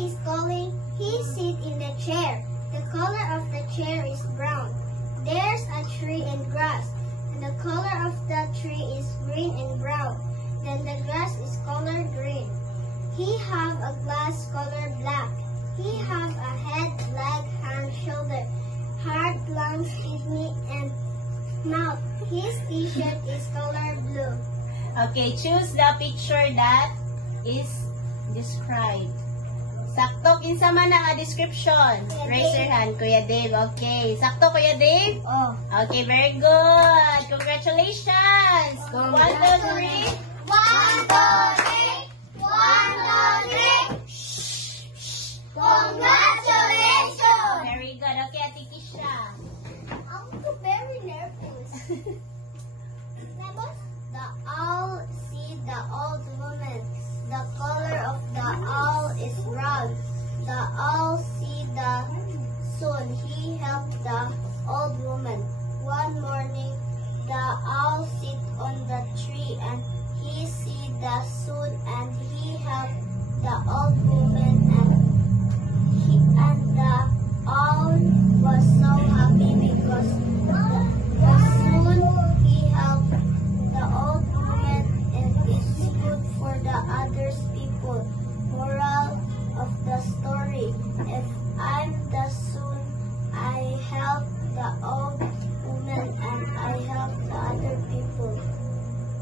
is calling. He sits in the chair. The color of the chair is brown. There's a tree and grass. And the color of the tree is green and brown. Then the grass is colored green. He have a glass colored black. He have a head, leg, hand, shoulder, heart, lungs, kidney, and mouth. His t-shirt is colored blue. Okay, choose the picture that is described. Sakto, kinsa man ang description. Raise your hand, Kuya Dave. Okay, sakto, Kuya Dave? Oh. Okay, very good. Congratulations. 1, 2, 3. 1, 2, 3. 1, 2, 3. Congratulations! Very good. Okay, Ate Kisha. I'm very nervous. The owl see the old woman. The color of the owl is brown. The owl see the sun. He helped the old woman. One morning, the owl sit on the tree and he see the sun and he helped the old woman and the owl was so happy because soon he helped the old woman and it's good for the others people. Moral of the story: if I'm the sun, I help the old woman and I help the other people.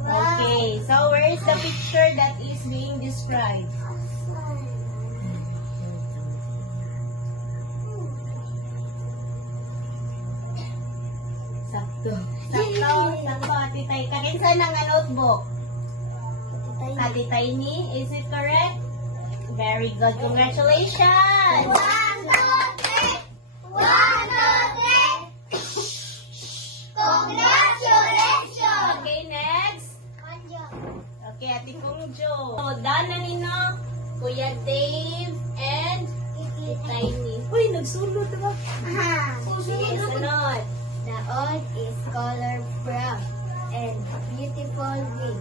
Okay, so where is the picture that is being described? Sakto. Sakto, Ate Tay. Kakinsa ng notebook? Ate Tiny, is it correct? Very good. Congratulations! 1, 2, 3! 1, 2, 3! Congratulations! Okay, next. Okay, Ate Kungjo. So, done na nino, Kuya Dave, and Ate Tiny. Uy, nagsulot ba? Yes, sunod. The owl is color brown and beautiful green.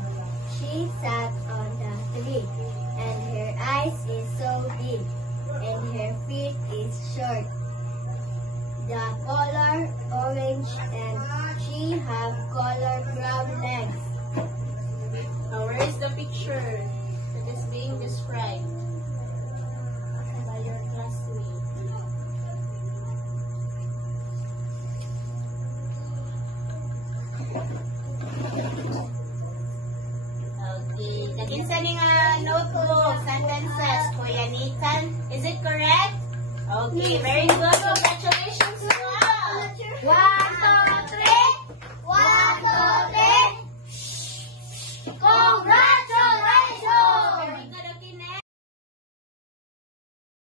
She sat on the tree, and her eyes is so big, and her feet is short. The color orange, and she have color brown legs. Now, where is the picture that is being described by your classmate? Okay. Naginsa ni nga notebook, sentences, Kuya Nathan. Is it correct? Okay, very